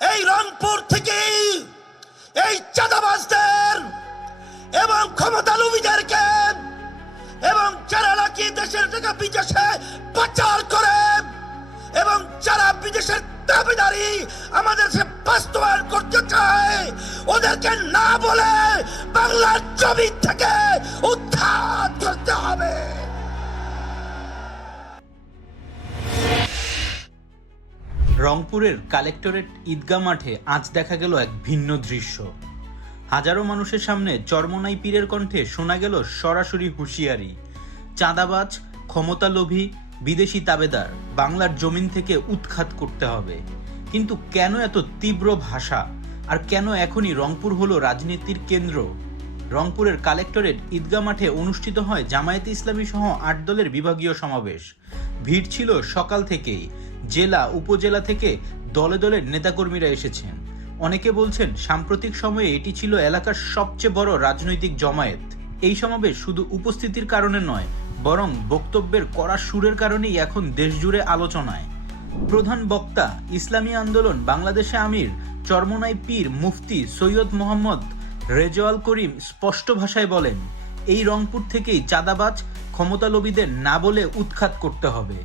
এই রংপুর থেকে এই চাঁদাবাজদের এবং ক্ষমতা লোভীদেরকে এবং যারা নাকি দেশের টাকা বিদেশে পাচার করে এবং যারা বিদেশের দাবিদারি আমাদের সে বাস্তবায়ন করতে চায়, ওদেরকে না বলে বাংলার জমি থেকে উত্থান করতে হবে। রংপুরের কালেক্টরেট ঈদগাহ মাঠে আজ দেখা গেল এক ভিন্ন দৃশ্য। হাজারো মানুষের সামনে চরমনাই পীরের কণ্ঠে শোনা গেল সরাসরি হুঁশিয়ারি। চাঁদাবাজ, ক্ষমতালোভী, বিদেশি তাবেদার, বাংলার জমিন থেকে উৎখাত করতে হবে। কিন্তু কেন এত তীব্র ভাষা? আর কেন এখনই রংপুর হলো রাজনীতির কেন্দ্র? রংপুরের কালেক্টরেট ঈদগাহ মাঠে অনুষ্ঠিত হয় জামায়াতে ইসলামী সহ আট দলের বিভাগীয় সমাবেশ। ভিড় ছিল সকাল থেকেই। জেলা, উপজেলা থেকে দলে দলে নেতাকর্মীরা এসেছেন। অনেকে বলছেন সাম্প্রতিক সময়ে এটি ছিল এলাকার সবচেয়ে বড় রাজনৈতিক জমায়েত। এই সমাবেশ শুধু উপস্থিতির কারণে নয়, বরং বক্তব্যের কড়া সুরের কারণেই এখন দেশজুড়ে আলোচনায়। প্রধান বক্তা, ইসলামী আন্দোলন, বাংলাদেশে আমির, চরমনাই পীর মুফতি সৈয়দ মোহাম্মদ রেজওয়াল করিম স্পষ্ট ভাষায় বলেন, এই রংপুর থেকেই চাঁদাবাজ ক্ষমতালোভীদের না বলে উৎখাত করতে হবে।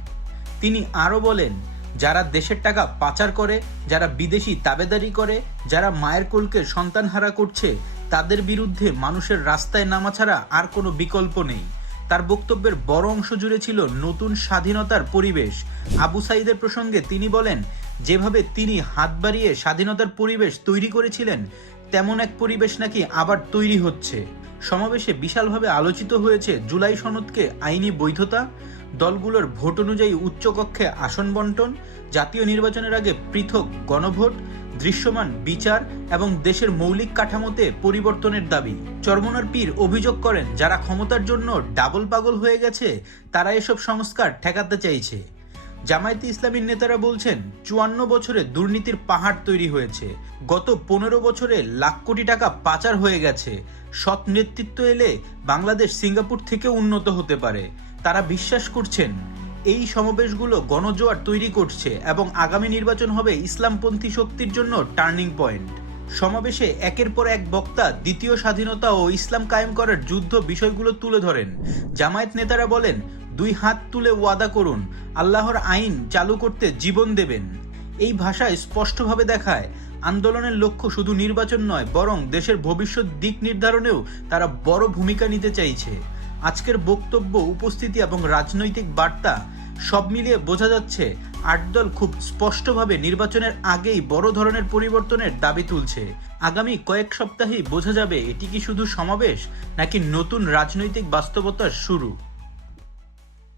তিনি আরও বলেন যারা দেশের টাকা পাচার করে, যারা বিদেশি তাবেদারি করে, যারা মায়ের কোলকে সন্তানহারা করছে, তাদের বিরুদ্ধে মানুষের রাস্তায় নামা ছাড়া আর কোনো বিকল্প নেই। তার বক্তব্যের বড় অংশ জুড়ে ছিল নতুন স্বাধীনতার পরিবেশ। আবু সাইদের প্রসঙ্গে তিনি বলেন, যেভাবে তিনি হাত বাড়িয়ে স্বাধীনতার পরিবেশ তৈরি করেছিলেন, তেমন এক পরিবেশ নাকি আবার তৈরি হচ্ছে। সমাবেশে বিশালভাবে আলোচিত হয়েছে জুলাই সনদকে আইনি বৈধতা দলগুলোর ভোট অনুযায়ী উচ্চকক্ষে আসন বন্টন, জাতীয় নির্বাচনের আগে পৃথক গণভোট, দৃশ্যমান বিচার এবং দেশের মৌলিক কাঠামোতে পরিবর্তনের দাবি। চরমনার পীর অভিযোগ করেন, যারা ক্ষমতার জন্য ডাবল পাগল হয়ে গেছে, তারা এসব সংস্কার ঠেকাতে চাইছে। জামায়াতে ইসলামীর নেতারা বলছেন, চুয়ান্ন বছরে দুর্নীতির পাহাড় তৈরি হয়েছে। গত পনেরো বছরে লাখ কোটি টাকা পাচার হয়ে গেছে। সৎ নেতৃত্ব এলে বাংলাদেশ সিঙ্গাপুর থেকে উন্নত হতে পারে। তারা বিশ্বাস করছেন এই সমাবেশগুলো গণজোয়ার তৈরি করছে এবং আগামী নির্বাচন হবে ইসলামপন্থী শক্তির জন্য টার্নিং পয়েন্ট। সমাবেশে একের পর এক বক্তা দ্বিতীয় স্বাধীনতা ও ইসলাম কায়েম করার যুদ্ধ বিষয়গুলো তুলে ধরেন। জামায়াত নেতারা বলেন, দুই হাত তুলে ওয়াদা করুন, আল্লাহর আইন চালু করতে জীবন দেবেন। এই ভাষায় স্পষ্টভাবে দেখায়, আন্দোলনের লক্ষ্য শুধু নির্বাচন নয়, বরং দেশের ভবিষ্যৎ দিক নির্ধারণেও তারা বড় ভূমিকা নিতে চাইছে। আজকের বক্তব্য, উপস্থিতি এবং রাজনৈতিক বার্তা সব মিলিয়ে বোঝা যাচ্ছে আট দল খুব স্পষ্টভাবে নির্বাচনের আগেই বড় ধরনের পরিবর্তনের দাবি তুলছে। আগামী কয়েক সপ্তাহেই বোঝা যাবে এটি কি শুধু সমাবেশ নাকি নতুন রাজনৈতিক বাস্তবতার শুরু।